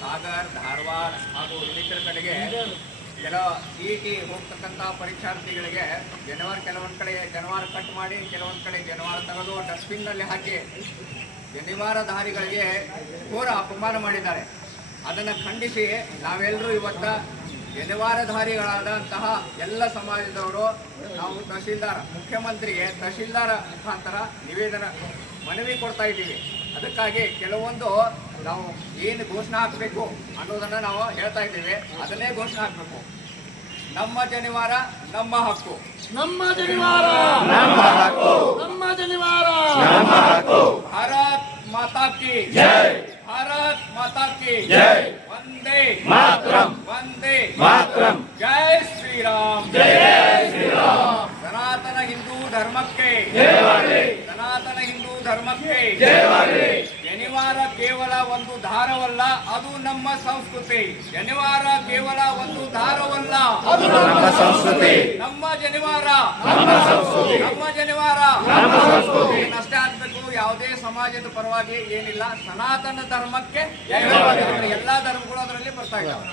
ಸಾಗರ್, ಧಾರವಾಡ ಹಾಗೂ ಇನ್ನಿತರ ಕಡೆಗೆ ಕೆಲವು ಸಿ ಟಿ ಹೋಗ್ತಕ್ಕಂಥ ಪರೀಕ್ಷಾರ್ಥಿಗಳಿಗೆ ಜನವಾರ ಕೆಲವೊಂದು ಕಡೆ ಜನವಾರ ಕಟ್ ಮಾಡಿ, ಕೆಲವೊಂದು ಕಡೆ ಜನವಾರ ತೆಗೆದು ಡಸ್ಟ್ಬಿನ್ನಲ್ಲಿ ಹಾಕಿ ಜನಿವಾರಧಾರಿಗಳಿಗೆ ಘೋರ ಅಪಮಾನ ಮಾಡಿದ್ದಾರೆ. ಅದನ್ನು ಖಂಡಿಸಿ ನಾವೆಲ್ಲರೂ ಇವತ್ತ ಜನಿವಾರಧಾರಿಗಳಾದಂತಹ ಎಲ್ಲ ಸಮಾಜದವರು ನಾವು ತಹಶೀಲ್ದಾರ್, ಮುಖ್ಯಮಂತ್ರಿಗೆ ತಹಶೀಲ್ದಾರ್ ಮುಖಾಂತರ ನಿವೇದನ ಮನವಿ ಕೊಡ್ತಾ ಇದ್ದೀವಿ. ಅದಕ್ಕಾಗಿ ಕೆಲವೊಂದು ನಾವು ಏನು ಘೋಷಣೆ ಹಾಕಬೇಕು ಅನ್ನೋದನ್ನ ನಾವು ಹೇಳ್ತಾ ಇದ್ದೀವಿ. ಅದನ್ನೇ ಘೋಷಣೆ ಹಾಕಬೇಕು. ನಮ್ಮ ಜನಿವಾರ ನಮ್ಮ ಹಕ್ಕು. ನಮ್ಮ ಜನಿವಾರ. ನಮ್ಮ ಜನಿವಾರ. ಭಾರತ್ ಮಾತಾ ಕಿ. ಜೈ. ಭಾರತ್ ಮಾತಾ ಕಿ. ಜೈ. ವಂದೇ. ಮಾತರಂ. ವಂದೇ. ಮಾತರಂ. ಜೈ ಶ್ರೀರಾಮ್. ಜೈ ಶ್ರೀರಾಮ್. ಸನಾತನ ಹಿಂದೂ ಧರ್ಮಕ್ಕೆ. ಹಿಂದೂ ಧರ್ಮಕ್ಕೆ ಶನಿವಾರ ಕೇವಲ ಒಂದು ಧಾರವಲ್ಲ ಅದು ನಮ್ಮ ಸಂಸ್ಕೃತಿ. ಶನಿವಾರ ಕೇವಲ ಒಂದು ಧಾರವಲ್ಲ ಅದು ನಮ್ಮ ಸಂಸ್ಕೃತಿ. ನಮ್ಮ ಜನಿವಾರ ನಮ್ಮ ಸಂಸ್ಕೃತಿ. ನಮ್ಮ ಜನಿವಾರ ನಮ್ಮ ಸಂಸ್ಕೃತಿ. ಅಷ್ಟೇ ಆಗ್ಬೇಕು ಯಾವುದೇ ಸಮಾಜದ ಪರವಾಗಿ ಏನಿಲ್ಲ. ಸನಾತನ ಧರ್ಮಕ್ಕೆ. ಎಲ್ಲಾ ಧರ್ಮಗಳು ಅದರಲ್ಲಿ ಬರ್ತಾ ಇದ್ದಾವೆ.